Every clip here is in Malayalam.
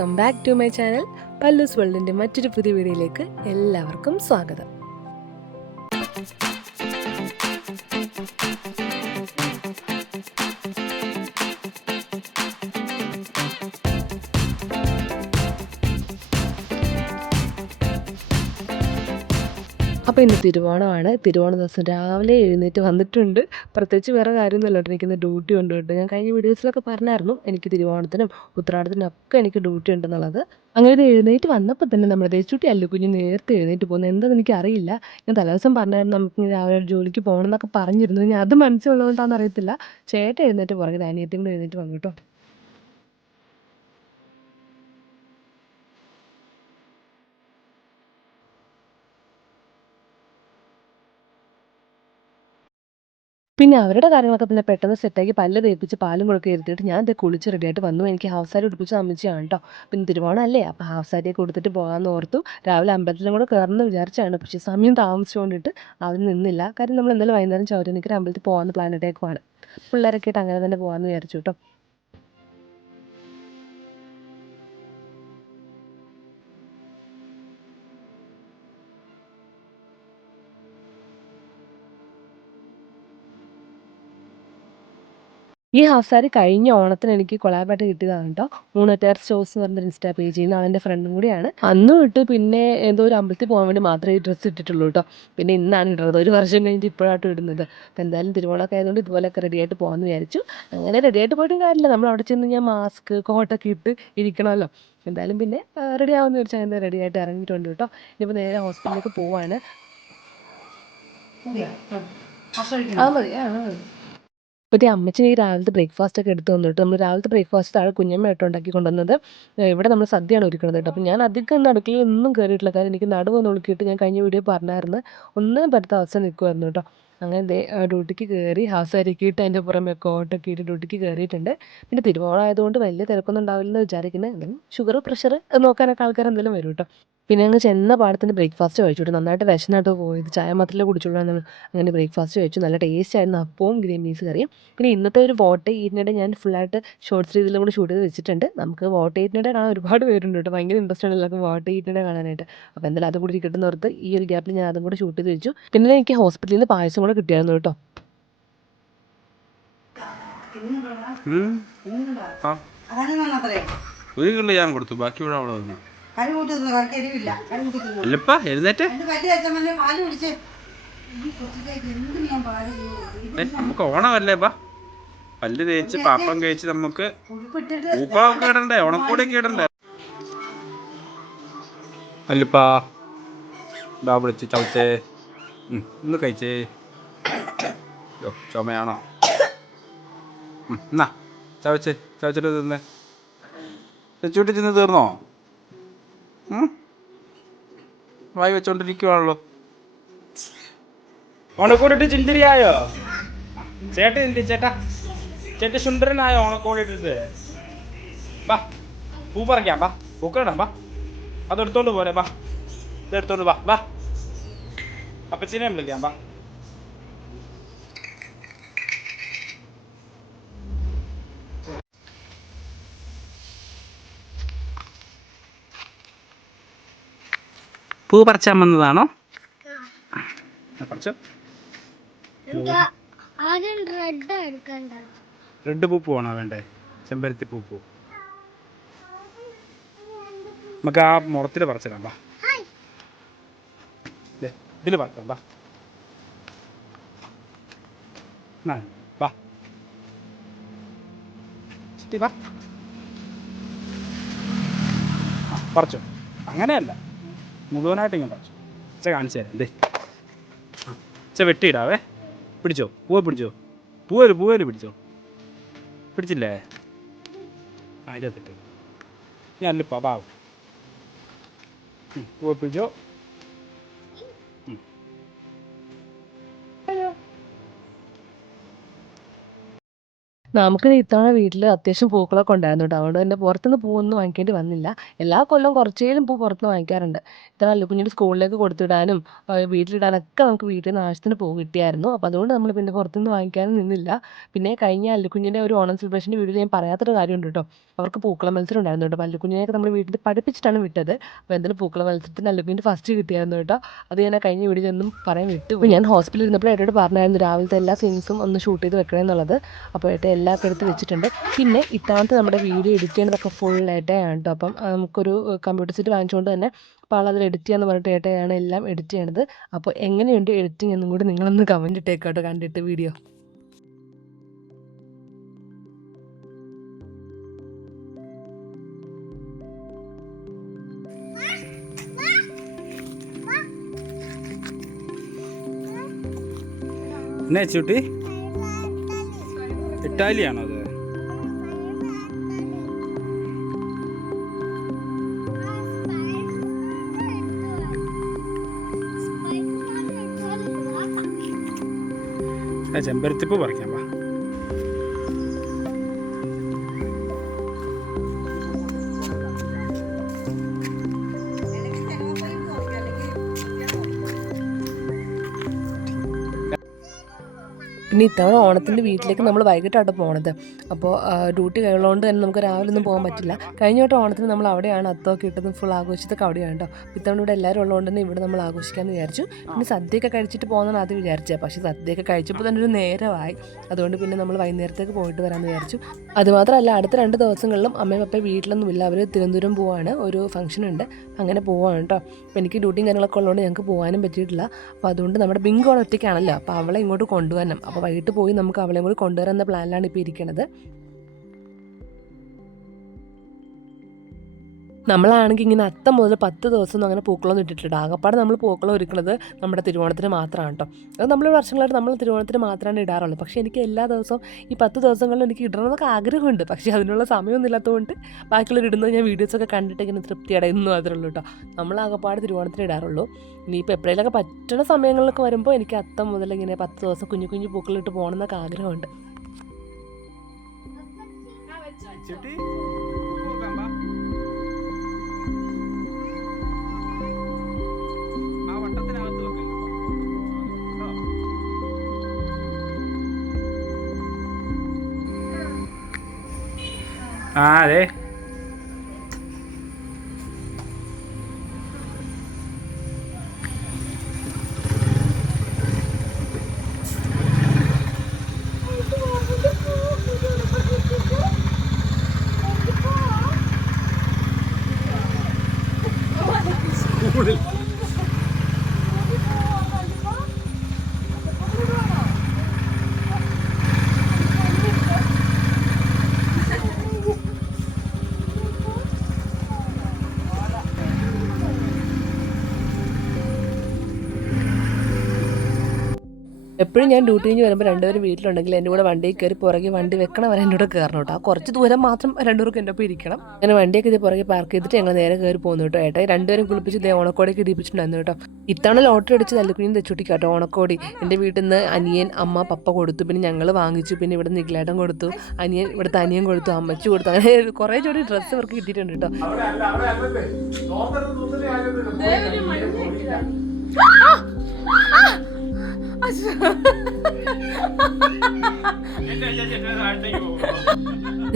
Welcome back to my channel പല്ലൂസ് വേൾഡിൻ്റെ മറ്റൊരു പുതിയ വീഡിയോയിലേക്ക് എല്ലാവർക്കും സ്വാഗതം. അപ്പോൾ ഇന്ന് തിരുവോണമാണ്. തിരുവോണ ദിവസം രാവിലെ എഴുന്നേറ്റ് വന്നിട്ടുണ്ട്. പ്രത്യേകിച്ച് വേറെ കാര്യമൊന്നുമില്ല കേട്ടോ, എനിക്കിന്ന് ഡ്യൂട്ടി ഉണ്ട് കേട്ടോ. ഞാൻ കഴിഞ്ഞ വീഡിയോസിലൊക്കെ പറഞ്ഞായിരുന്നു എനിക്ക് തിരുവോണത്തിനും ഉത്രാടത്തിനും ഒക്കെ എനിക്ക് ഡ്യൂട്ടി ഉണ്ടെന്നുള്ളത്. അങ്ങനെ ഇത് എഴുന്നേറ്റ് വന്നപ്പോൾ തന്നെ നമ്മുടെ ദേശുട്ടി അല്ലുക്കുഞ്ഞ് നേരത്തെ എഴുന്നേറ്റ് പോകുന്നത് എന്താണെന്ന് എനിക്കറിയില്ല. ഞാൻ തലേദിവസം പറഞ്ഞായിരുന്നു നമുക്ക് രാവിലെ ജോലിക്ക് പോകണം എന്നൊക്കെ പറഞ്ഞിരുന്നു. ഞാൻ അത് മനസ്സിലുള്ളതുകൊണ്ടാണെന്ന് അറിയത്തില്ല. ചേട്ടൻ എഴുന്നേറ്റ് പുറകെ അനിയത്തിയും കൂടെ എഴുന്നേറ്റ് വന്നു കേട്ടോ. പിന്നെ അവരുടെ കാര്യങ്ങളൊക്കെ പിന്നെ പെട്ടെന്ന് സെറ്റാക്കി പല്ല് തേപ്പിച്ച് പാലും കൂടെ ഇരുത്തിയിട്ട് ഞാൻ ഇത് കുളിച്ച് റെഡിയായിട്ട് വന്നു. എനിക്ക് ഹാഫ് സാരി ഉടുപ്പിച്ച് അമ്മച്ചിയാണ് കേട്ടോ. പിന്നെ തിരുവോണം അല്ലേ, അപ്പോൾ ഹാഫ് സാരിയൊക്കെ കൊടുത്തിട്ട് പോകാമെന്ന് ഓർത്തു. രാവിലെ അമ്പലത്തിലും കൂടെ കയറണമെന്ന് വിചാരിച്ചാണ്, പക്ഷേ സമയം താമസിച്ചുകൊണ്ടിട്ട് അതിന് നിന്നില്ല. കാര്യം നമ്മൾ എന്തായാലും വൈകുന്നേരം ചൗരനിക്കര അമ്പലത്തിൽ പോകാമെന്ന് പ്ലാൻ ഇട്ടേക്കുവാണ്. പിള്ളേരൊക്കെ ആയിട്ട് അങ്ങനെ തന്നെ പോകാമെന്ന് വിചാരിച്ചു കേട്ടോ. ഈ ഹാഫ് സാരി കഴിഞ്ഞ ഓണത്തിന് എനിക്ക് കൊളാബായിട്ട് കിട്ടിയതാണ് കേട്ടോ. മൂണറ്റാർ സ്റ്റോഴ്സ് എന്ന് പറഞ്ഞൊരു ഇൻസ്റ്റാ പേജിൽ നിന്ന് അവൻ്റെ ഫ്രണ്ടും കൂടിയാണ്. അന്നും ഇട്ട് പിന്നെ ഏതോ ഒരു അമ്പലത്തിൽ പോകാൻ വേണ്ടി മാത്രമേ ഈ ഡ്രസ്സ് ഇട്ടിട്ടുള്ളൂ കേട്ടോ. പിന്നെ ഇന്നാണ് ഇടുന്നത്, ഒരു വർഷം കഴിഞ്ഞിട്ട് ഇപ്പോഴായിട്ട് ഇടുന്നത്. അപ്പോൾ എന്തായാലും തിരുവോണമൊക്കെ ആയതുകൊണ്ട് ഇതുപോലെയൊക്കെ റെഡിയായിട്ട് പോകാമെന്ന് വിചാരിച്ചു. അങ്ങനെ റെഡിയായിട്ട് പോയിട്ടും കാര്യമില്ല, നമ്മൾ അവിടെ ചെന്ന് ഞാൻ മാസ്ക് കോട്ടൊക്കെ ഇട്ട് ഇരിക്കണമല്ലോ. എന്തായാലും പിന്നെ റെഡി ആവുമെന്ന് വെച്ചാൽ അങ്ങനെ റെഡിയായിട്ട് ഇറങ്ങിയിട്ടുണ്ട് കേട്ടോ. ഇനിയിപ്പോൾ നേരെ ഹോസ്പിറ്റലിലേക്ക് പോവാണ്. ആ മതി, ആ മതി. ഇപ്പോഴത്തെ അമ്മച്ചി ഈ രാവിലത്തെ ബ്രേക്ക്ഫാസ്റ്റ് ഒക്കെ എടുത്ത് വന്നിട്ട് നമ്മൾ രാവിലത്തെ ബ്രേക്ക്ഫാസ്റ്റ് താഴെ കുഞ്ഞമ്മ ആയിട്ട് ഉണ്ടാക്കി കൊണ്ടുവന്നത്. ഇവിടെ നമ്മൾ സദ്യയാണ് ഒരുക്കുന്നത് കേട്ടോ. അപ്പോൾ ഞാൻ അധികം ഇന്ന് അടുക്കളയിൽ ഒന്നും കയറിയിട്ടില്ല, കാരണം എനിക്ക് നടുവൊന്ന് ഉളുക്കിയിട്ട് ഞാൻ കഴിഞ്ഞ വീഡിയോ പറഞ്ഞായിരുന്നു, ഒന്നും പറ്റാത്ത അവസ്ഥ നിൽക്കുമായിരുന്നു കേട്ടോ. അങ്ങനെ ഡ്യൂട്ടിക്ക് കയറി ഹാഫ് സാരിയൊക്കെ ഇട്ട് അതിൻ്റെ പുറമെ കോട്ടൊക്കെ ഇട്ട് ഡ്യൂട്ടിക്ക് കയറിയിട്ടുണ്ട്. പിന്നെ തിരുവോണം ആയതുകൊണ്ട് വലിയ തിരക്കൊന്നും ഉണ്ടാവില്ലെന്ന് വിചാരിക്കുന്നത്. എന്തെങ്കിലും ഷുഗർ പ്രഷർ നോക്കാനൊക്കെ ആൾക്കാർ എന്തെങ്കിലും വരും കേട്ടോ. പിന്നെ അങ്ങ് ചെന്ന പാടത്തിന് ബ്രേക്ക്ഫാസ്റ്റ് കഴിച്ചു. നന്നായിട്ട് വിശന്നായിട്ട് പോയത്, ചായ മാത്രമേ കുടിച്ചുള്ളൂ. അങ്ങനെ ബ്രേക്ക്ഫാസ്റ്റ് കഴിച്ചു. നല്ല ടേസ്റ്റ് ആയിരുന്നു, അപ്പവും ഗ്രീൻ പീസ് കറിയും. പിന്നെ ഇന്നത്തെ ഒരു വോട്ട് ഈറ്റിനിടെ ഞാൻ ഫുള്ളായിട്ട് ഷോർട്സ് രീതിയിലും കൂടി ഷൂട്ട് ചെയ്ത് വെച്ചിട്ടുണ്ട്. നമുക്ക് വോട്ട് ഈറ്റിനിടെ കാണാൻ ഒരുപാട് പേരുണ്ട് കേട്ടോ. ഭയങ്കര ഇൻട്രസ്റ്റ് ആണ് എല്ലാവർക്കും വോട്ട് ഈറ്റിനിടെ കാണാനായിട്ട്. അപ്പോൾ എന്തായാലും അതും കൂടി കിട്ടുന്ന ഓർത്ത് ഈ ഒരു ഗ്യാപ്പിൽ ഞാൻ അതും കൂടി ഷൂട്ട് ചെയ്ത് വെച്ചു. പിന്നെ എനിക്ക് ഹോസ്പിറ്റലിൽ നിന്ന് പായസം കൂടെ കിട്ടിയായിരുന്നു കേട്ടോ. ഒരു കിലോ ഞാൻ കൊടുത്തു, ബാക്കി ഇവിടെ അവിടെ വന്നു. എഴുന്നേറ്റ് നമുക്ക് ഓണമല്ലേ ബാ, പല്ല് തേച്ച് പാപ്പം കഴിച്ച് നമുക്ക് ഊപ്പാവൊക്കെ ഇടണ്ടേ, ഓണക്കൂടെയൊക്കെ ഇടണ്ടേ. അല്ലപ്പാ ഇതാ വിളിച്ച് ചവച്ചേ, ഇന്ന് കഴിച്ചേ. ചുമയാണോ? എന്നാ ചവച്ചിട്ട് തിന്നേ. തെച്ചൂട്ടി തിന്ന് തീർന്നോ? വായി വെച്ചോണ്ടിരിക്കുവാണല്ലോ. ഓണക്കൂടിട്ട് ചിന്തിരിയായോ ചേട്ടാ സുന്ദരനായോ ഓണക്കോടിട്ടിട്ട്? ബാ പൂ പറിക്കാം, ബാ പൂക്കടാ, ബാ അതെടുത്തോണ്ട് പോരെ, ബാ ഇതെടുത്തോണ്ട് ബാ അപ്പച്ചനെ വിളിക്കാം, ബാ. പൂ പറിച്ചാൻ വന്നതാണോ? റെഡ് പൂപ്പുവാണോ വേണ്ടേ? ചെമ്പരത്തി പൂപ്പൂ നമുക്ക് ആ മുറത്തിൽ പറിച്ചിടാം, ബാ. ഇതിൽ പറിക്കാം, ബാ ബാ ബാ പറിച്ചോ. അങ്ങനെയല്ല, മുഴുവനായിട്ട് ഇങ്ങനെ പറിച്ചു. കാണിച്ചു തരാം. എന്തേ വെട്ടിയിടാവേ. പിടിച്ചോ, പൂവ് പിടിച്ചോ, പൂവേല് പിടിച്ചോ. പിടിച്ചില്ലേ? ആ ഇരുപത്തെട്ട് ഞാനിപ്പോൾ ബാവും പൂവ് പിടിച്ചോ. നമുക്ക് ഇത്തവണ വീട്ടിൽ അത്യാവശ്യം പൂക്കളൊക്കെ ഉണ്ടായിരുന്നു കേട്ടോ. അതുകൊണ്ട് തന്നെ പുറത്തുനിന്ന് പൂവൊന്നും വാങ്ങിക്കേണ്ടി വന്നില്ല. എല്ലാ കൊല്ലവും കുറച്ചേലും പൂ പുറത്തുനിന്ന് വാങ്ങിക്കാറുണ്ട്. ഇത്തവണ അല്ലുക്കുഞ്ഞിൻ്റെ സ്കൂളിലേക്ക് കൊടുത്തിടാനും വീട്ടിലിടാനൊക്കെ നമുക്ക് വീട്ടിൽ നിന്ന് ആവശ്യത്തിന് പൂ കിട്ടിയായിരുന്നു. അപ്പോൾ അതുകൊണ്ട് നമ്മൾ പിന്നെ പുറത്തുനിന്ന് വാങ്ങിക്കാനും നിന്നില്ല. പിന്നെ കഴിഞ്ഞ അല്ലുക്കുഞ്ഞിൻ്റെ ഒരു ഓണം സെലിബ്രേഷൻ്റെ വീഡിയോയിൽ ഞാൻ പറയാത്തൊരു കാര്യമുണ്ട് കേട്ടോ. അവർക്ക് പൂക്കളം മത്സരം ഉണ്ടായിരുന്നു കേട്ടോ. അപ്പോൾ അല്ലുക്കുഞ്ഞിനെയൊക്കെ നമ്മൾ വീട്ടിൽ പഠിപ്പിച്ചിട്ടാണ് വിട്ടത്. അപ്പോൾ എന്തായാലും പൂക്കളം മത്സരത്തിന് അല്ലുക്കുഞ്ഞിൻ്റെ ഫസ്റ്റ് കിട്ടിയായിരുന്നു കേട്ടോ. അത് ഞാൻ കഴിഞ്ഞ വീഡിയോയിൽ ഒന്നും പറയാൻ വിട്ടു. അപ്പോൾ ഞാൻ ഹോസ്പിറ്റലിൽ ഇരുന്നപ്പോൾ ഏട്ടോട് പറഞ്ഞായിരുന്നു രാവിലത്തെ എല്ലാ സീൻസും ഒന്ന് ഷൂട്ട് ചെയ്ത് വെക്കണം എന്നുള്ളത്. അപ്പോൾ ഏട്ട എല്ലാം എടുത്ത് വെച്ചിട്ടുണ്ട്. പിന്നെ ഇത്തവണത്തെ നമ്മുടെ വീഡിയോ എഡിറ്റ് ചെയ്യുന്നതൊക്കെ ഫുൾ ഏട്ടയാണ് കേട്ടോ. അപ്പം നമുക്കൊരു കമ്പ്യൂട്ടർ സെറ്റ് വാങ്ങിച്ചുകൊണ്ട് തന്നെ അപ്പോൾ ആളതിൽ എഡിറ്റ് ചെയ്യാന്ന് പറഞ്ഞിട്ട് ഏട്ടയാണ് എല്ലാം എഡിറ്റ് ചെയ്യണത്. അപ്പോൾ എങ്ങനെയുണ്ട് എഡിറ്റിംഗ് എന്നും കൂടി നിങ്ങളൊന്ന് കമൻറ്റ് ഇട്ടേക്കോട്ടോ കണ്ടിട്ട് വീഡിയോ. എന്നാ ചുട്ടി ഇറ്റാലിയാണോ അത്? ചെമ്പരത്തിപ്പൂ പറിക്കാൻ പാ. പിന്നെ ഇത്തവണ ഓണത്തിൻ്റെ വീട്ടിലേക്ക് നമ്മൾ വൈകിട്ടാണ് പോണത്. അപ്പോൾ ഡ്യൂട്ടി കഴിയുള്ളതുകൊണ്ട് തന്നെ നമുക്ക് രാവിലെ ഒന്നും പോകാൻ പറ്റില്ല. കഴിഞ്ഞ വട്ടം ഓണത്തിന് നമ്മൾ അവിടെയാണ് അത്തമൊക്കെ ഇട്ടതും ഫുൾ ആഘോഷിച്ചതൊക്കെ അവിടെയാണ് കേട്ടോ. ഇത്തവണ ഇവിടെ എല്ലാവരും ഉള്ളതുകൊണ്ട് തന്നെ ഇവിടെ നമ്മൾ ആഘോഷിക്കാമെന്ന് വിചാരിച്ചു. പിന്നെ സദ്യയൊക്കെ കഴിച്ചിട്ട് പോകുന്നതാണ് ആദ്യം വിചാരിച്ചത്. പക്ഷേ സദ്യയൊക്കെ കഴിച്ചപ്പോൾ തന്നെ ഒരു നേരമായി. അതുകൊണ്ട് പിന്നെ നമ്മൾ വൈകുന്നേരത്തേക്ക് പോയിട്ട് വരാമെന്ന് വിചാരിച്ചു. അതുമാത്രമല്ല അടുത്ത 2 ദിവസങ്ങളിലും അമ്മയും പപ്പയും വീട്ടിലൊന്നുമില്ല. അവർ തിരുവനന്തപുരം പോവാണ്, ഒരു ഫംഗ്ഷൻ ഉണ്ട്, അങ്ങനെ പോവാണ് കേട്ടോ. അപ്പോൾ എനിക്ക് ഡ്യൂട്ടിയും കാര്യങ്ങളൊക്കെ ഉള്ളതുകൊണ്ട് ഞങ്ങൾക്ക് പോകാനും പറ്റിയിട്ടില്ല. അപ്പോൾ അതുകൊണ്ട് നമ്മുടെ ബിങ്ക് അവിടെ ഒറ്റയ്ക്കാണല്ലോ, അപ്പോൾ അവളെ ഇങ്ങോട്ട് കൊണ്ടുവരണം. അപ്പോൾ വൈകിട്ട് പോയി നമുക്ക് അവളെയും കൂടി കൊണ്ടുവരാമെന്ന പ്ലാനിലാണ് ഇപ്പോൾ ഇരിക്കുന്നത്. നമ്മളാണെങ്കിൽ ഇങ്ങനെ അത്തം മുതൽ 10 ദിവസമൊന്നും അങ്ങനെ പൂക്കളൊന്നും ഇട്ടിട്ടില്ല. ആകപ്പാടെ നമ്മൾ പൂക്കളം ഒരുക്കുന്നത് നമ്മുടെ തിരുവോണത്തിന് മാത്രമാണ് കേട്ടോ. അത് നമ്മൾ വർഷങ്ങളായിട്ട് നമ്മൾ തിരുവോണത്തിന് മാത്രമാണ് ഇടാറുള്ളത്. പക്ഷേ എനിക്ക് എല്ലാ ദിവസവും ഈ 10 ദിവസങ്ങളിൽ എനിക്ക് ഇടണമെന്നൊക്കെ ആഗ്രഹമുണ്ട്. പക്ഷേ അതിനുള്ള സമയമൊന്നും ഇല്ലാത്തതുകൊണ്ട് ബാക്കിയുള്ളവർ ഇടുന്നത് ഞാൻ വീഡിയോസൊക്കെ കണ്ടിട്ട് ഇങ്ങനെ തൃപ്തി അടയുന്നു മാത്രമേ ഉള്ളൂ കേട്ടോ. നമ്മൾ ആകപ്പാട് തിരുവോണത്തിന് ഇടാറുള്ളൂ. ഇനിയിപ്പോൾ എപ്പോഴേലൊക്കെ പറ്റുന്ന സമയങ്ങളിലൊക്കെ വരുമ്പോൾ എനിക്ക് അത്തം മുതൽ ഇങ്ങനെ 10 ദിവസം കുഞ്ഞു കുഞ്ഞു പൂക്കളിട്ട് പോകണമെന്നൊക്കെ ആഗ്രഹമുണ്ട്. ആ അതെ. എപ്പോഴും ഞാൻ ഡ്യൂട്ടി കഴിഞ്ഞ് വരുമ്പോൾ രണ്ടുപേരും വീട്ടിലുണ്ടെങ്കിൽ എൻ്റെ കൂടെ വണ്ടിയിൽ കയറി പുറകെ വണ്ടി വെക്കണം വരെ എൻ്റെ കൂടെ കയറണം കേട്ടോ. ആ കുറച്ച് ദൂരം മാത്രം രണ്ടുപേർക്ക് എൻ്റെ ഒപ്പം ഇരിക്കണം. അങ്ങനെ വണ്ടിയൊക്കെ ഇത് പുറകെ പാർക്ക് ചെയ്തിട്ട് ഞങ്ങൾ നേരെ കയറി പോകുന്നു കേട്ടോ. ഏട്ടാ രണ്ടുപേരും കുളിപ്പിച്ച് ഇതേ ഓണക്കോടിയൊക്കെ ഇടിപ്പിച്ചിട്ടുണ്ടായിരുന്നു കേട്ടോ. ഇത്തവണ ലോട്ടറി അടിച്ച് അല്ലുക്കുഞ്ഞിന് തെച്ചുട്ടിക്ക് കേട്ടോ ഓണക്കോടി. എൻ്റെ വീട്ടിൽ നിന്ന് അനിയൻ അമ്മ പപ്പ കൊടുത്തു, പിന്നെ ഞങ്ങൾ വാങ്ങിച്ചു, പിന്നെ ഇവിടെ നിഖിലേട്ടൻ കൊടുത്തു, ഇവിടുത്തെ അനിയൻ കൊടുത്തു, അമ്മച്ചി കൊടുത്തു. അങ്ങനെ കുറേ ജോഡി ഡ്രസ്സ് ഇവർക്ക് കിട്ടിയിട്ടുണ്ട് കേട്ടോ.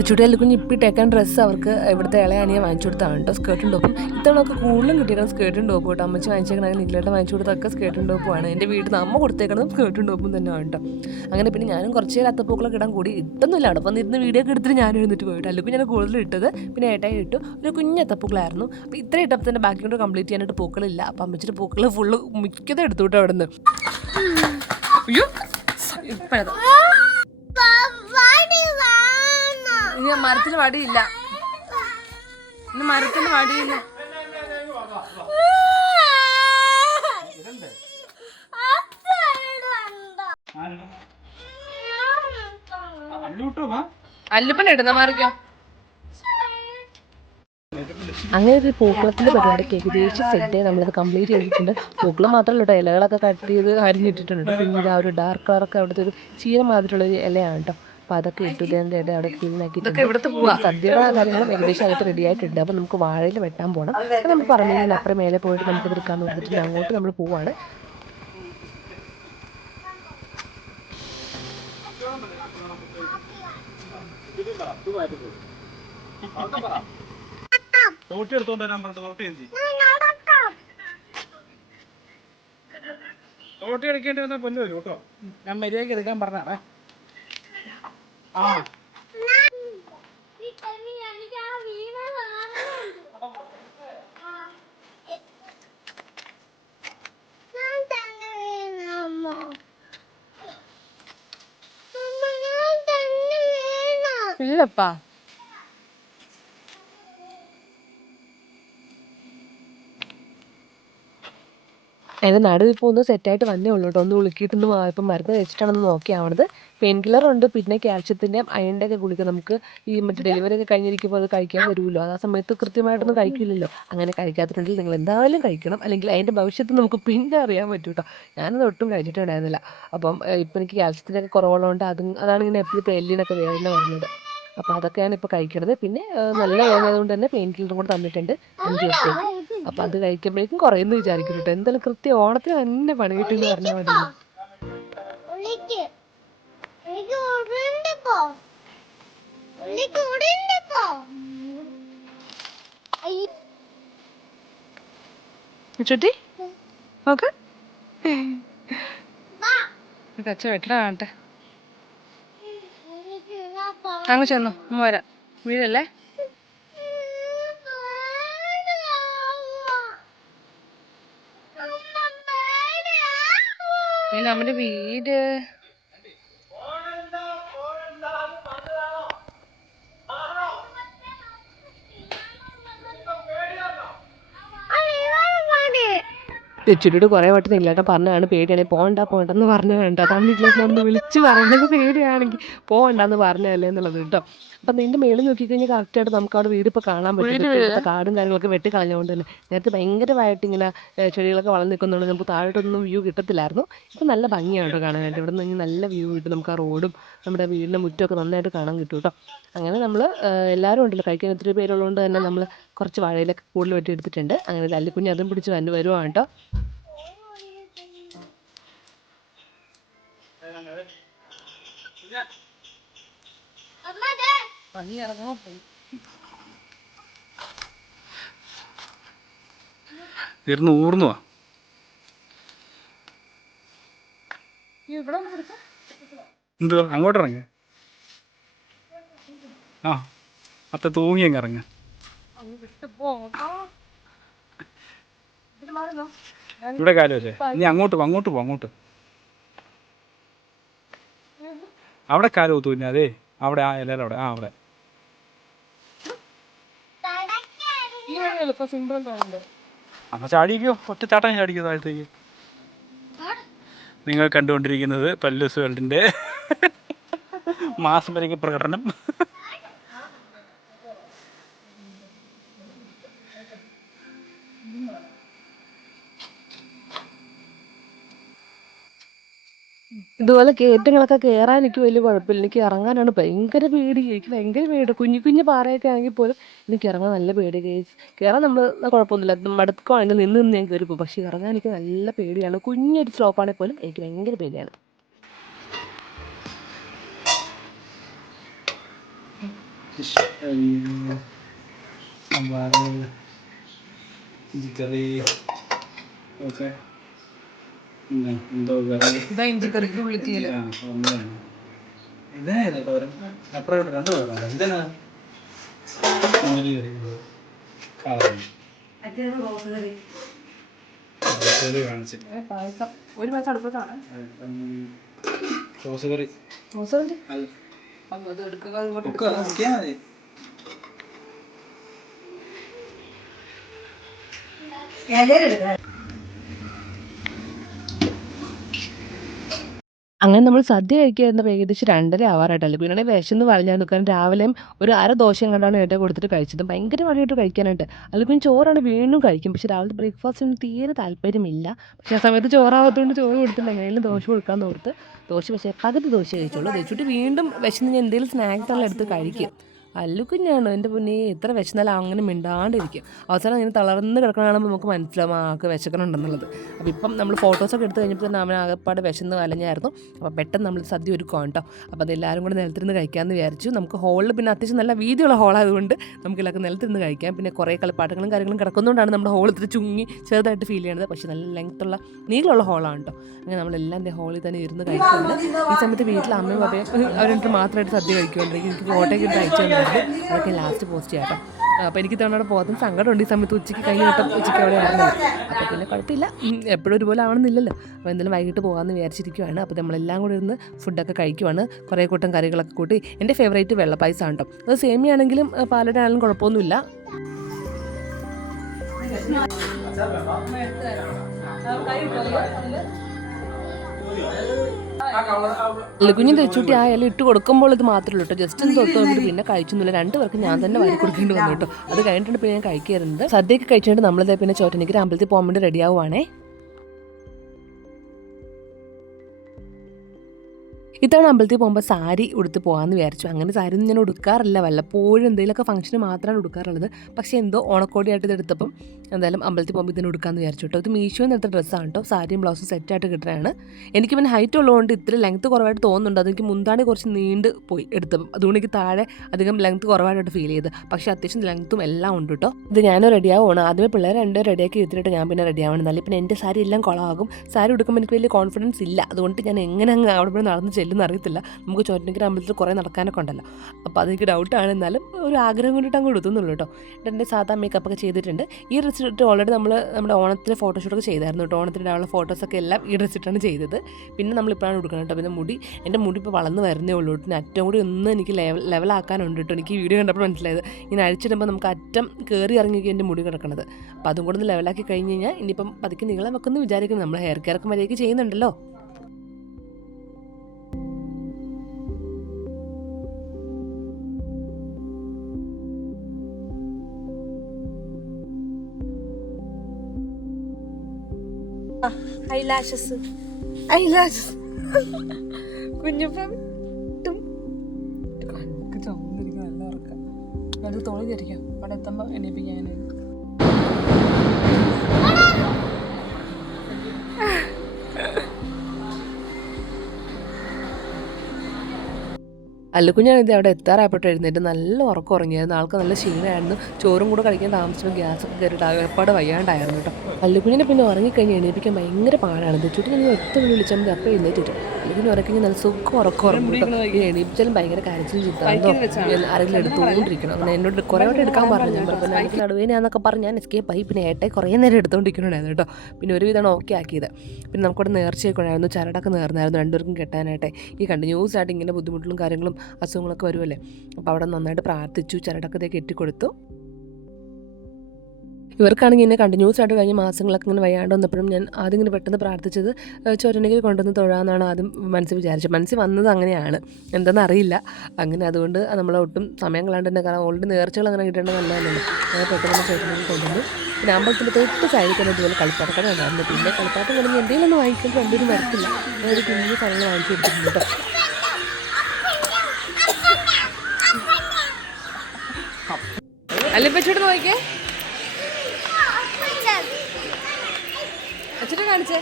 ചുട്ടി അല്ലുക്കുഞ്ഞ് ഇപ്പം ഇട്ടേക്കാൻ ഡ്രസ്സ് അവർക്ക് ഇവിടുത്തെ ഇളയ അനിയെ വാങ്ങിച്ചു കൊടുത്താണ് കേട്ടോ. സ്കേർട്ടും ടോപ്പും ഇത്തവണയൊക്കെ കൂടുതലും കിട്ടിയത് സ്കേർട്ടും ടോപ്പും കേട്ടോ. അമ്മച്ചി വാങ്ങിച്ചേക്കണമെങ്കിൽ നിഖിലേട്ടൻ വാങ്ങിച്ചു കൊടുത്തൊക്കെ സ്കേർട്ടും ടോപ്പുമാണ്. എൻ്റെ വീട്ടിൽ നിന്ന് അമ്മ കൊടുത്തേക്കണതും സ്കേർട്ടും ടോപ്പും തന്നെയാണ് കേട്ടോ. അങ്ങനെ പിന്നെ ഞാനും കുറച്ച് നേരം അത്തപ്പൂക്കളൊക്കെ ഇടാൻ കൂടി ഇട്ടൊന്നുമില്ല കേട്ടോ. അപ്പം ഇരുന്ന് വീഡിയോ ഒക്കെ എടുത്തിട്ട് ഞാൻ എഴുന്നിട്ട് പോയിട്ട് അല്ലുക്കും ഞാൻ കൂടുതലും ഇട്ടത്. പിന്നെ ഏട്ടായി ഇട്ടു, ഒരു കുഞ്ഞ് അത്തപ്പൂക്കളായിരുന്നു. അപ്പോൾ ഇത്ര ഇട്ടപ്പോൾ തന്നെ ബാക്കി കൊണ്ട് കംപ്ലീറ്റ് ചെയ്യാനായിട്ട് പൂക്കളില്ല. അപ്പം അമ്മച്ചിട്ട് പൂക്കൾ ഫുള്ള് മിക്കതും എടുത്തു കേട്ടോ അവിടെ നിന്ന്. അയ്യോ ഇനി മരത്തിന് വടിയില്ല, ഇനി മരത്തിന് വടിയില്ല. അല്ലുപ്പൻ ഇടുന്ന മാറിക്കോ. അങ്ങനെ ഒരു പൂക്കളത്തിൻ്റെ പരിപാടിക്ക് ഏകദേശം സെറ്റ് നമ്മളത് കംപ്ലീറ്റ് ചെയ്തിട്ടുണ്ട്. പൂക്കൾ മാത്രമല്ല കേട്ടോ, ഇലകളൊക്കെ കട്ട് ചെയ്ത് അരിഞ്ഞിട്ടിട്ടുണ്ട്. പിന്നെ ആ ഒരു ഡാർക്ക് കളറൊക്കെ അവിടുത്തെ ഒരു ചീര മാതിരിയുള്ളൊരു ഇലയാണ് കേട്ടോ. അപ്പോൾ അതൊക്കെ ഇട്ടു ഇതിൻ്റെ അവിടെ ക്ലീനാക്കിയിട്ടുണ്ട്. സദ്യയുടെ കാര്യങ്ങളും ഏകദേശം അകത്ത് റെഡി ആയിട്ടുണ്ട്. അപ്പോൾ നമുക്ക് വാഴയിൽ വെട്ടാൻ പോകണം. അപ്പോൾ നമ്മൾ പറഞ്ഞില്ല അപ്പുറം മേലെ പോയിട്ട് നമുക്ക് എടുക്കാമെന്ന് പറഞ്ഞിട്ടുണ്ട്. അങ്ങോട്ട് നമ്മൾ പോവാണ്. തോട്ടി എടുക്കേണ്ടി വന്നാൽ പൊന്നു വരും കേട്ടോ. ഞാൻ മര്യാദയ്ക്ക് എടുക്കാൻ പറഞ്ഞാണേ. ആ ഇല്ലപ്പാ അതിൻ്റെ നടുവ് ഇപ്പോൾ ഒന്ന് സെറ്റായിട്ട് വന്നേ ഉള്ളൂ കേട്ടോ. ഒന്ന് ഉളുക്കിയിട്ടൊന്ന് ഇപ്പം മരുന്ന് കഴിച്ചിട്ടാണെന്ന് നോക്കിയാവണത്. പെയിൻ കില്ലറുണ്ട്, പിന്നെ കാൽഷ്യത്തിൻ്റെയും അയണിൻ്റെ ഒക്കെ ഗുളിക നമുക്ക് ഈ മറ്റേ ഡെലിവറി ഒക്കെ കഴിഞ്ഞിരിക്കുമ്പോൾ അത് കഴിക്കാൻ വരുമല്ലോ. ആ സമയത്ത് കൃത്യമായിട്ടൊന്നും കഴിക്കില്ലല്ലോ. അങ്ങനെ കഴിക്കാത്തിട്ടുണ്ടെങ്കിൽ നിങ്ങൾ എന്തായാലും കഴിക്കണം. അല്ലെങ്കിൽ അതിൻ്റെ ഭവിഷ്യത്ത് നമുക്ക് പിന്നെ അറിയാൻ പറ്റും കേട്ടോ. ഞാനത് ഒട്ടും കഴിച്ചിട്ടുണ്ടായിരുന്നില്ല. അപ്പം ഇപ്പം എനിക്ക് കാൽഷ്യത്തിൻ്റെ ഒക്കെ കുറവുള്ളതുകൊണ്ട് അതാണ് ഇങ്ങനെ എപ്പോഴും എല്ലിനൊക്കെ വേദന വരുന്നത്. അപ്പോൾ അതൊക്കെയാണ് ഇപ്പോൾ കഴിക്കുന്നത്. പിന്നെ നല്ല വേദനയായതുകൊണ്ട് തന്നെ പെയിൻ കില്ലറും കൂടെ തന്നിട്ടുണ്ട് 5 ദിവസത്തേക്ക്. അപ്പോൾ അത് കഴിക്കുമ്പോഴേക്കും കുറയുമെന്ന് വിചാരിക്കുന്നു കേട്ടോ. എന്തായാലും കൃത്യം ഓണത്തിന് തന്നെ പണി കിട്ടുമെന്ന് പറഞ്ഞാൽ മതി. ചുറ്റി നോക്ക് അച്ഛ വെട്ടണ കാണട്ടെ. അങ്ങ് ചെന്നു വരാം. വീടല്ലേ നമ്മുടെ വീട്. തെച്ചിട്ട് കുറേ വട്ടം ഇല്ലാട്ടോ പറഞ്ഞതാണ് പേടിയാണെങ്കിൽ പോകണ്ടെന്ന് പറഞ്ഞതാണ്. അതാണ് വീട്ടിലേക്ക് നമ്മൾ വിളിച്ച് പറയുന്നത്. പേടിയാണെങ്കിൽ പോകണ്ടെന്ന് പറഞ്ഞതല്ലേ എന്നുള്ളത് കേട്ടോ. അപ്പം നിൻ്റെ മേളിൽ നോക്കിക്കഴിഞ്ഞാൽ കറക്റ്റായിട്ട് നമുക്ക് അവിടെ വീട് ഇപ്പോൾ കാണാൻ പറ്റും. കാടും കാര്യങ്ങളൊക്കെ വെട്ടി കളഞ്ഞുകൊണ്ട് തന്നെ നേരത്തെ ഭയങ്കരമായിട്ട് ഇങ്ങനെ ചെടികളൊക്കെ വളർന്നു നിൽക്കുന്നുണ്ട്. നമുക്ക് താഴോട്ടൊന്നും വ്യൂ കിട്ടത്തില്ലായിരുന്നു. ഇപ്പം നല്ല ഭംഗിയാണ് കാണാനായിട്ട്. ഇവിടെ നിന്ന് നല്ല വ്യൂ കിട്ടും. നമുക്ക് ആ റോഡും നമ്മുടെ വീടിൻ്റെ മുറ്റമൊക്കെ നന്നായിട്ട് കാണാൻ കിട്ടും കേട്ടോ. അങ്ങനെ നമ്മൾ എല്ലാവരും ഉണ്ടല്ലോ, കഴിക്കാൻ ഒത്തിരി പേരുള്ളതുകൊണ്ട് തന്നെ നമ്മൾ കുറച്ച് വാഴയിലൊക്കെ കൂടുതൽ വെട്ടിയെടുത്തിട്ടുണ്ട്. അങ്ങനെ തല്ലിക്കുഞ്ഞ് അതും പിടിച്ച് വരുവാണ് കേട്ടോ. തീർന്നു ഊർന്നു എന്തുവാ അങ്ങോട്ട് ഇറങ്ങ. ആ അത്ത തൂങ്ങി അങ്ങ് ഇറങ്ങ. ഇവിടെ കാലം വെച്ചേ നീ അങ്ങോട്ട് പോ അങ്ങോട്ട്. അവിടെ കാലം തൂഞ്ഞ അതെ അവിടെ ആ ഇല അവിടെ ആ അവിടെ. അമ്മ ചാടിക്കോ, ഒറ്റ ചാട്ടം ചാടിക്കോ താഴത്തേക്ക്. നിങ്ങൾ കണ്ടുകൊണ്ടിരിക്കുന്നത് പല്ലൂസ് വേൾഡിൻ്റെ മാസ്മരിക പ്രകടനം. ഇതുപോലെ കയറ്റങ്ങളൊക്കെ കയറാൻ എനിക്ക് വലിയ കുഴപ്പമില്ല. എനിക്ക് ഇറങ്ങാനാണ് ഭയങ്കര പേടി. എനിക്ക് ഭയങ്കര പേടി. കുഞ്ഞു പാറയൊക്കെ ആണെങ്കിൽ പോലും എനിക്ക് ഇറങ്ങാൻ നല്ല പേടി. കയറാൻ നമ്മൾ കുഴപ്പമൊന്നുമില്ല, മടുക്കുവാണെങ്കിൽ നിന്ന് ഞാൻ കയറി പോകും. പക്ഷേ ഇറങ്ങാൻ എനിക്ക് നല്ല പേടിയാണ്. കുഞ്ഞൊരു സ്ലോപ്പാണെങ്കിൽ പോലും എനിക്ക് ഭയങ്കര പേടിയാണ്. ഒരു മാസം അടുപ്പത്താണ് അങ്ങനെ നമ്മൾ സദ്യ കഴിക്കായിരുന്നപ്പോൾ ഏകദേശം 2:30 ആവാറായിട്ടല്ലേ. പിന്നെ വിശന്ന് വലഞ്ഞായിരുന്നു. കാരണം രാവിലെയും ഒരു അര ദോശയും കണ്ടാണ് ഏട്ടാ കൊടുത്തിട്ട് കഴിച്ചത്. ഭയങ്കര മടിയായിട്ട് കഴിക്കാനായിട്ട്. അല്ലെങ്കിൽ ചോറാണ് വീണ്ടും കഴിക്കും. പക്ഷേ രാവിലത്തെ ബ്രേക്ക്ഫാസ്റ്റിന് തീരെ താല്പര്യമില്ല. പക്ഷേ ആ സമയത്ത് ചോറാവാത്തതുകൊണ്ട് ചോറ് കൊടുത്തില്ല. എങ്ങനെയെങ്കിലും ദോശ കൊടുക്കാമെന്ന് ഓർത്ത് ദോശ പക്ഷേ പകുതി ദോശ കഴിച്ചുള്ളൂ. കഴിച്ചിട്ട് വീണ്ടും വിശന്ന് ഞാൻ എന്തെങ്കിലും സ്നാക്സെല്ലാം എടുത്ത് കഴിക്കും. അല്ലുക്കുഞ്ഞാണ് എൻ്റെ പൊന്നേ, എത്ര വിശന്നാലും അങ്ങനെ മിണ്ടാണ്ടിരിക്കും. അവസാനം ഇങ്ങനെ തളർന്ന് കിടക്കണ കാണുമ്പോൾ നമുക്ക് മനസ്സിലാവും ആൾക്ക് വിശക്കണുണ്ടെന്നുള്ളത്. അപ്പോൾ ഇപ്പം നമ്മൾ ഫോട്ടോസൊക്കെ എടുത്ത് കഴിഞ്ഞപ്പോൾ തന്നെ അവൻ ആകെപ്പാട് വിശന്ന് വലഞ്ഞായിരുന്നു. അപ്പോൾ പെട്ടെന്ന് നമ്മൾ സദ്യ ഒരുക്കുവാണ് കേട്ടോ. അപ്പോൾ അതെല്ലാവരും കൂടെ നിലത്തിരുന്ന് കഴിക്കാമെന്ന് വിചാരിച്ചു. നമുക്ക് ഹോളിൽ പിന്നെ അത്യാവശ്യം നല്ല വീതിയുള്ള ഹോളായതുകൊണ്ട് നമുക്ക് എല്ലാവർക്കും നിലത്തിരുന്ന് കഴിക്കാം. പിന്നെ കുറേ കളിപ്പാട്ടങ്ങളും കാര്യങ്ങളും കിടക്കുന്നതുകൊണ്ടാണ് നമ്മുടെ ഹോൾ ഇത്തിരി ചുങ്ങി ചെറുതായിട്ട് ഫീൽ ചെയ്യുന്നത്. പക്ഷേ നല്ല ലെങ്ത്തുള്ള നീളമുള്ള ഹോളാണ് കേട്ടോ. അങ്ങനെ നമ്മളെല്ലാം എൻ്റെ ഹോളിൽ തന്നെ ഇരുന്ന് കഴിക്കുന്നുണ്ട്. ഈ സമയത്ത് വീട്ടിൽ അമ്മയും പപ്പയും അവരെന്നിട്ട് മാത്രമായിട്ട് സദ്യ കഴിക്കുന്നുണ്ടെങ്കിൽ എനിക്ക് ഫോട്ടോയ്ക്ക് ഇട്ട് അയച്ചു തന്നിട്ടുണ്ട്. അതൊക്കെ ലാസ്റ്റ് പോസ്റ്റ് ചെയ്യാം കേട്ടോ. അപ്പോൾ എനിക്ക് തവണ അവിടെ പോകാൻ സങ്കടമുണ്ട്. ഈ സമയത്ത് ഉച്ചയ്ക്ക് കഴിഞ്ഞ് കിട്ടും, ഉച്ചയ്ക്ക് അവിടെ ആയിരുന്നില്ല. അപ്പോൾ പിന്നെ കുഴപ്പമില്ല, എപ്പോഴും ഒരുപോലെ ആവണമെന്നില്ലല്ലോ. അപ്പോൾ എന്തായാലും വൈകിട്ട് പോകാമെന്ന് വിചാരിച്ചിരിക്കുവാണ്. അപ്പോൾ നമ്മളെല്ലാം കൂടി ഇരുന്ന് ഫുഡൊക്കെ കഴിക്കുവാണ്. കുറേ കൂട്ടം കറികളൊക്കെ കൂട്ടി. എൻ്റെ ഫേവറേറ്റ് വെള്ളപ്പായസമാണ് കേട്ടോ. അത് സേമിയാണെങ്കിലും പാലട ആണെങ്കിലും കുഴപ്പമൊന്നുമില്ല. കുഞ്ഞു തെച്ചൂട്ടി ആ ഇല ഇട്ട് കൊടുക്കുമ്പോൾ ഇത് മാത്രമേ ഉള്ളൂ കേട്ടോ. ജസ്റ്റ് ഒന്ന് തൊട്ട് നോക്കിയിട്ട് പിന്നെ കഴിച്ചൊന്നുമില്ല. 2 പേർക്ക് ഞാൻ തന്നെ വാരി കൊടുക്കേണ്ടി വന്നു കേട്ടോ. അത് കഴിഞ്ഞിട്ട് പിന്നെ ഞാൻ കഴിക്കാറുണ്ട്. സദ്യയൊക്കെ കഴിച്ചിട്ട് നമ്മളിതേ പിന്നെ ചോറ്റനിക്കര അമ്പലത്തിൽ പോകാൻ വേണ്ടി റെഡി ആവുകയാണേ. ഇത്തവണ അമ്പലത്തിൽ പോകുമ്പോൾ സാരി ഉടുത്ത് പോകാമെന്ന് വിചാരിച്ചു. അങ്ങനെ സാരി ഒന്നും ഞാൻ ഉടുക്കാറില്ല, വല്ലപ്പോഴും എന്തെങ്കിലുമൊക്കെ ഫംഗ്ഷന് മാത്രമാണ് ഉടുക്കാറുള്ളത്. പക്ഷേ എന്തോ ഓണക്കോടിയായിട്ട് ഇതെടുത്തപ്പം എന്തായാലും അമ്പലത്തിൽ പോകുമ്പോൾ ഇതിന് ഉടുക്കാമെന്ന് വിചാരിച്ചു കേട്ടോ. ഇത് മീഷോയിൽ നിന്ന് എടുത്ത ഡ്രസ്സാണ് കേട്ടോ. സാരിയും ബ്ലൗസും സെറ്റായിട്ട് കിട്ടുന്നതാണ്. എനിക്ക് പിന്നെ ഹൈറ്റ് ഉള്ളതുകൊണ്ട് ഇത്ര ലെങ്ത്ത് കുറവായിട്ട് തോന്നുന്നുണ്ട്. അതെനിക്ക് മുന്താണി കുറച്ച് നീണ്ട് പോയി എടുത്തപ്പം. അതുകൊണ്ട് എനിക്ക് താഴെ അധികം ലെങ്ത്ത് കുറവായിട്ട് ഫീൽ ചെയ്ത്. പക്ഷേ അത്യാവശ്യം ലെങ്ത്തും എല്ലാം ഉണ്ട് കേട്ടോ. ഇത് ഞാനും റെഡിയാവുകയാണ്. ആദ്യമേ പിള്ളേർ 2 റെഡിയാക്കി എടുത്തിട്ട് ഞാൻ പിന്നെ റെഡിയാവണം. നല്ല പിന്നെ എൻ്റെ സാരി എല്ലാം കുളമാകും. സാരി ഉടുക്കുമ്പോൾ എനിക്ക് വലിയ കോൺഫിഡൻസ് ഇല്ല. അതുകൊണ്ട് ഞാൻ എങ്ങനെ അങ്ങ് അവിടെ നടന്ന് ചെല്ലുന്ന അറിയത്തില്ല. നമുക്ക് ചോറ്റനിക്കര അമ്പലത്തിൽ കുറേ നടക്കാനൊക്കെ ഉണ്ടല്ലോ. അപ്പോൾ അതെനിക്ക് ഡൗട്ടാണ്. എന്നാലും ഒരു ആഗ്രഹം കൊണ്ടിട്ട് അങ്ങ് കൊടുത്തുന്നുള്ളൂ കേട്ടോ. എൻ്റെ സാധാ മേക്കപ്പൊക്കെ ചെയ്തിട്ടുണ്ട്. ഈ ഡ്രസ്സ് ഇട്ട് ഓൾറെഡി നമ്മൾ നമ്മുടെ ഓണത്തിന് ഫോട്ടോഷൂട്ടൊക്കെ ചെയ്തായിരുന്നു കേട്ടോ. ഓണത്തിനുള്ള ഫോട്ടോസൊക്കെ എല്ലാം ഈ ഡ്രസ്സ് ഇട്ടാണ് ചെയ്തത്. പിന്നെ നമ്മളിപ്പോഴാണ് കൊടുക്കണം കേട്ടോ. പിന്നെ എൻ്റെ മുടി ഇപ്പോൾ വളർന്ന് വരുന്നേ ഉള്ളൂ. പിന്നെ അറ്റം കൂടി ഒന്ന് എനിക്ക് ലെവലാക്കാനുണ്ട് കേട്ടോ. എനിക്ക് ഈ വീഡിയോ കണ്ടപ്പോൾ മനസ്സിലായത് ഇങ്ങനെ അഴിച്ചിടുമ്പോൾ നമുക്ക് അറ്റം കയറി ഇറങ്ങിയൊക്കെ എൻ്റെ മുടി കിടക്കണത്. അപ്പോൾ അതും കൂടെ ഒന്ന് ലെവലാക്കി കഴിഞ്ഞ് കഴിഞ്ഞാൽ ഇനിയിപ്പം പതുക്കെ നീളം വെക്കുമെന്ന് വിചാരിക്കുന്നു. നമ്മൾ ഹെയർ കെയറൊക്കെ മര്യാദയ്ക്ക് ചെയ്യുന്നുണ്ടല്ലോ. ഐലാഷസ് കുഞ്ഞപ്പം കണക്ക് ചുമന്നിരിക്കും. നല്ല ഉറക്കം. അത് തോന്നിരിക്കാം. അവിടെ എത്തുമ്പോൾ എണീപ്പിക്കാൻ അല്ലുക്കുഞ്ഞാണിത് അവിടെ എത്താറായപ്പോട്ട് എഴുന്നേറ്റ് നല്ല ഉറക്കം ഉറങ്ങിയായിരുന്നു. ആൾക്ക് നല്ല ക്ഷീണമായിരുന്നു. ചോറും കൂടെ കഴിക്കാൻ താമസിച്ചപ്പോൾ ഗ്യാസൊക്കെ കയറിയിട്ട് ഒരുപാട് വയ്യാണ്ടായിരുന്നു കേട്ടോ. അല്ലുക്കുഞ്ഞിനെ പിന്നെ ഉറങ്ങിക്കഴിഞ്ഞ് എണീപ്പിക്കാൻ ഭയങ്കര പാടാണ്. തെച്ചുട്ടി ഞാൻ ഒറ്റ വിളിച്ചാൽ മതി അപ്പോൾ എഴുന്നേറ്റ് വരും. അല്ലുക്കുഞ്ഞ് ഉറക്കി നല്ല സുഖം ഉറക്കം ഉറങ്ങും കേട്ടോ. ഈ എണീപ്പിച്ചാലും ഭയങ്കര കരച്ചിലും ചിത്താന്തോ ആരെങ്കിലും എടുത്തുകൊണ്ടിരിക്കണം. അങ്ങനെ എന്നോട് കുറേ വട്ടം എടുക്കാൻ പറഞ്ഞു. ഞാൻ പറഞ്ഞപ്പോൾ എനിക്ക് നടുവേനാന്നൊക്കെ പറഞ്ഞ് ഞാൻ എസ്കേപ്പ് ആയി. പിന്നെ ഏട്ടായി കുറേ നേരം എടുത്തുകൊണ്ടിരിക്കണുണ്ടായിരുന്നു കേട്ടോ. പിന്നെ ഒരുവിധമാണ് ഓക്കെ ആക്കിയത്. പിന്നെ നമുക്കവിടെ നേർച്ചയൊക്കെ ഉണ്ടായിരുന്നു. ചരടൊക്കെ നേർന്നായിരുന്നു 2 പേർക്കും കെട്ടാനായിട്ട്. ഈ കണ്ടിന്യൂസ് ആയിട്ട് ഇങ്ങനെ ബുദ്ധിമുട്ടും കാര്യങ്ങളും അസുഖങ്ങളൊക്കെ വരുമല്ലേ. അപ്പോൾ അവിടെ നന്നായിട്ട് പ്രാർത്ഥിച്ചു. ചരടൊക്കെ കെട്ടിക്കൊടുത്തു. ഇവർക്കാണെങ്കിൽ എന്നെ കണ്ടിന്യൂസ് ആയിട്ട് കഴിഞ്ഞ മാസങ്ങളൊക്കെ ഇങ്ങനെ വയ്യാണ്ട് വന്നപ്പോഴും ഞാൻ ആദ്യം ഇങ്ങനെ പെട്ടെന്ന് പ്രാർത്ഥിച്ചത് ചോറ്റനിക്കര കൊണ്ടുവന്ന് തൊഴാമെന്നാണ് ആദ്യം മനസ്സിൽ വിചാരിച്ചത്. മനസ്സിൽ വന്നത് അങ്ങനെയാണ്, എന്താണെന്ന് അറിയില്ല. അങ്ങനെ അതുകൊണ്ട് നമ്മൾ ഒട്ടും സമയം കളയാണ്ട് തന്നെ, കാരണം ഓൾറെഡി നേർച്ചകൾ അങ്ങനെ കിട്ടേണ്ടത് നല്ലതല്ലോ. അങ്ങനെ പെട്ടെന്ന് ചോറ്റനിക്കര കൊണ്ടുവന്നു. പിന്നെ അമ്പലത്തിൽ തൊട്ട് സൈഡിൽ ഇതുപോലെ കളിപ്പാട്ടൊക്കെ ഉണ്ടായിരുന്നു. പിന്നെ കളിപ്പാട്ടം കഴിഞ്ഞ് എന്തെങ്കിലും ഒന്ന് വാങ്ങിക്കുമ്പോൾ 2 പേരും വരത്തില്ല. അതൊരു കുഞ്ഞു സ്ഥലങ്ങൾ വാങ്ങിച്ചു കൊടുത്തിട്ടുണ്ട് കേട്ടോ. അല്ലിപ്പച്ചോട്ട് നോക്കിയേ, അച്ഛനെ കാണിച്ചേ.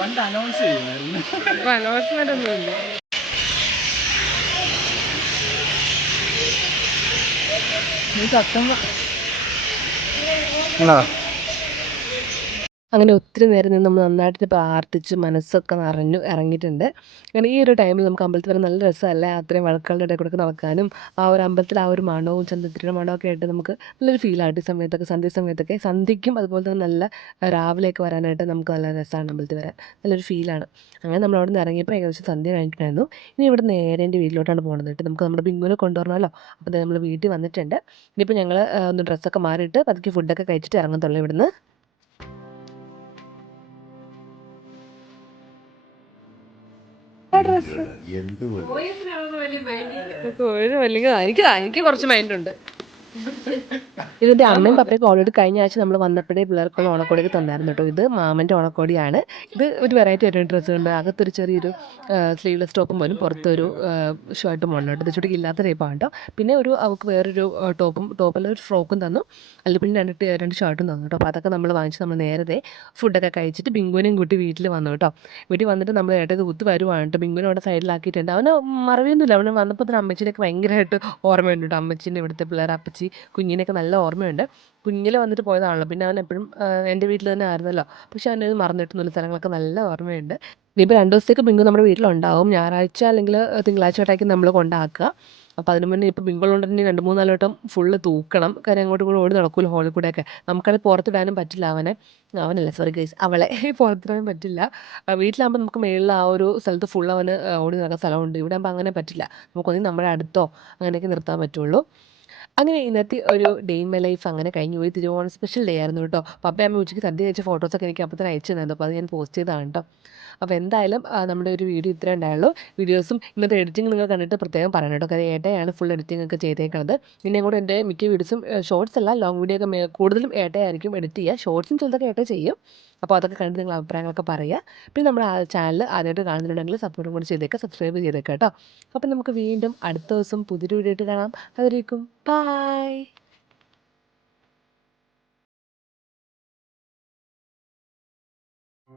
പണ്ട് അനൗൺസ് ചെയ്യുമായിരുന്നു. അനൗൺസ്മെന്റ് ഒന്നുമില്ല. നീ സത്യം അങ്ങനെ ഒത്തിരി നേരം നിന്ന് നമ്മൾ നന്നായിട്ട് പ്രാർത്ഥിച്ച് മനസ്സൊക്കെ നിറഞ്ഞു ഇറങ്ങിയിട്ടുണ്ട്. അങ്ങനെ ഈ ഒരു ടൈമിൽ നമുക്ക് അമ്പലത്തിൽ വരാൻ നല്ല രസമല്ലേ? അത്രയും ആൾക്കാരുടെ ഇടയിൽ കൂടെയൊക്കെ നടക്കാനും ആ ഒരു അമ്പലത്തിൽ ആ ഒരു മണവും ചന്ദനത്തിരിയുടെ മണമൊക്കെ ആയിട്ട് നമുക്ക് നല്ലൊരു ഫീലായിട്ട് ഈ സമയത്തൊക്കെ സമയത്തൊക്കെ സന്ധ്യയ്ക്കും അതുപോലെ തന്നെ നല്ല രാവിലെയൊക്കെ വരാനായിട്ട് നമുക്ക് നല്ല രസമാണ് അമ്പലത്തിൽ വരാൻ. നല്ലൊരു ഫീലാണ്. അങ്ങനെ നമ്മൾ അവിടെ നിന്ന് ഇറങ്ങിയപ്പോൾ ഏകദേശം സന്ധ്യ കഴിഞ്ഞിട്ടുണ്ടായിരുന്നു. ഇനി ഇവിടെ നേരെ എൻ്റെ വീട്ടിലോട്ടാണ് പോകുന്നത് കേട്ടോ. നമുക്ക് നമ്മുടെ ബിങ്കുവിനെ കൊണ്ടുവരണമല്ലോ. അപ്പോൾ ദേ നമ്മൾ വീട്ടിൽ വന്നിട്ടുണ്ട്. ഇനിയിപ്പോൾ ഞങ്ങൾ ഒന്ന് ഡ്രസ്സൊക്കെ മാറിയിട്ട് പതുക്കെ ഫുഡൊക്കെ കഴിച്ചിട്ട് ഇറങ്ങത്തുള്ളൂ ഇവിടുന്ന്. ഡ്രസ്സ് ഒരു വലിയ എനിക്ക് കുറച്ച് മൈൻഡുണ്ട്. ഇതിൻ്റെ അമ്മയും പപ്പയൊക്കെ ഓൾറെഡി കഴിഞ്ഞ ആഴ്ച നമ്മൾ വന്നപ്പോഴേ പിള്ളേർക്കുള്ള ഓണക്കോടിയൊക്കെ തന്നായിരുന്നു കേട്ടോ. ഇത് മാമൻ്റെ ഓണക്കോടിയാണ്. ഇത് ഒരു വെറൈറ്റി ആയിട്ടൊരു ഡ്രസ്സ് ഉണ്ട്. അകത്തൊരു ചെറിയൊരു സ്ലീവ്ലെസ് ടോപ്പും പോലും പുറത്തൊരു ഷർട്ടും ഉണ്ട് കേട്ടോ. ഇത് ചുട്ടിക്ക് ഇല്ലാത്ത ടൈപ്പാണ് കേട്ടോ. പിന്നെ അവൾക്ക് വേറൊരു ടോപ്പല്ല ഒരു ഫ്രോക്കും തന്നു. അതിൽ പിന്നെ രണ്ട് ഷർട്ടും തന്നു കേട്ടോ. അപ്പോൾ അതൊക്കെ നമ്മൾ വാങ്ങിച്ച് നമ്മൾ നേരത്തെ ഫുഡൊക്കെ കഴിച്ചിട്ട് ബിങ്കുവിനെയും കൂട്ടി വീട്ടിൽ വന്നു കേട്ടോ. വീട്ടിൽ വന്നിട്ട് നമ്മൾ ഏട്ടത് കുത്ത് വരുവാണ് കേട്ടോ. ബിങ്കുവിനെ അവിടെ സൈഡിലാക്കിയിട്ടുണ്ട്. അവന് മറവിയൊന്നുമില്ല. അവന് വന്നപ്പോൾ തന്നെ അമ്മച്ചിനെയൊക്കെ ഭയങ്കരമായിട്ട് ഓർമ്മയുണ്ട് കേട്ടോ. അമ്മച്ചീൻ്റെ ഇവിടുത്തെ പിള്ളേർ അപ്പച്ചി കുഞ്ഞിനെയൊക്കെ നല്ല ഓർമ്മയുണ്ട്. കുഞ്ഞിൽ വന്നിട്ട് പോയതാണല്ലോ. പിന്നെ അവൻ എപ്പോഴും എൻ്റെ വീട്ടിൽ തന്നെ ആയിരുന്നല്ലോ. പക്ഷെ അവനത് മറന്നിട്ടൊന്നുമില്ല. സ്ഥലങ്ങളൊക്കെ നല്ല ഓർമ്മയുണ്ട്. ഇനിയിപ്പോൾ 2 ദിവസത്തേക്ക് ബിങ്കു നമ്മുടെ വീട്ടിലുണ്ടാവും. ഞായറാഴ്ച അല്ലെങ്കിൽ തിങ്കളാഴ്ച തൊട്ടായിരിക്കും നമ്മൾ കൊണ്ടാക്കുക. അപ്പോൾ അതിന് മുന്നേ ഇപ്പോൾ ബിങ്കുള്ളതുകൊണ്ട് 2, 3, 4 വട്ടം ഫുള്ള് തൂക്കണം. കാര്യം അങ്ങോട്ടും ഇങ്ങോട്ടും ഓടി നടക്കൂല ഹോളിൽ കൂടെയൊക്കെ. നമുക്കത് പുറത്തിടാനും പറ്റില്ല അവനല്ല സോറി ഗൈസ് അവളെ പുറത്തിടാൻ പറ്റില്ല. വീട്ടിലാകുമ്പോൾ നമുക്ക് മേളിൽ ആ ഒരു സ്ഥലത്ത് ഫുൾ അവന് ഓടി നടക്കുന്ന സ്ഥലമുണ്ട്. ഇവിടെ ആകുമ്പോൾ അങ്ങനെ പറ്റില്ല. നമുക്കൊന്നും നമ്മുടെ അടുത്തോ അങ്ങനെയൊക്കെ നിർത്താൻ പറ്റുള്ളൂ. അങ്ങനെ ഇന്നത്തെ ഒരു ഡേ ഇൻ മൈ ലൈഫ് അങ്ങനെ കഴിഞ്ഞു പോയി. തിരുവോണം സ്പെഷ്യൽ ഡേ ആയിരുന്നു കേട്ടോ. പപ്പയും അമ്മയും ഉച്ചയ്ക്ക് സദ്യ കഴിച്ച ഫോട്ടോസൊക്കെ എനിക്ക് അപ്പോൾ തന്നെ അയച്ചു തന്നായിരുന്നു. അപ്പോൾ അത് ഞാൻ പോസ്റ്റ് ചെയ്തതാണ് കേട്ടോ. അപ്പോൾ എന്തായാലും നമ്മുടെ ഒരു വീഡിയോ ഇത്രേ ഉണ്ടായുള്ളൂ. വീഡിയോസും ഇന്നത്തെ എഡിറ്റിംഗ് നിങ്ങൾ കണ്ടിട്ട് പ്രത്യേകം പറയണം കേട്ടോ. കാര്യം ഏട്ടയാണ് ഫുൾ എഡിറ്റിംഗ് ഒക്കെ ചെയ്തേക്കുന്നത്. പിന്നെ കൂടെ എൻ്റെ മിക്ക വീഡിയോസും ഷോർട്സ് അല്ല ലോങ് വീഡിയോ ഒക്കെ കൂടുതലും ഏട്ടയായിരിക്കും എഡിറ്റ് ചെയ്യുക. ഷോർട്സും ചിലതൊക്കെ ഏട്ട ചെയ്യും. അപ്പോൾ അതൊക്കെ കണ്ട് നിങ്ങൾ അഭിപ്രായങ്ങളൊക്കെ പറയുക. പിന്നെ നമ്മുടെ ചാനൽ ആദ്യമായിട്ട് കാണുന്നുണ്ടെങ്കിൽ സപ്പോർട്ടും കൂടി ചെയ്തേക്കുക, സബ്സ്ക്രൈബ് ചെയ്തേക്കാം കേട്ടോ. അപ്പം നമുക്ക് വീണ്ടും അടുത്ത ദിവസം പുതിയൊരു വീഡിയോ ആയിട്ട് കാണാം. അതുവരേക്കും ബൈ.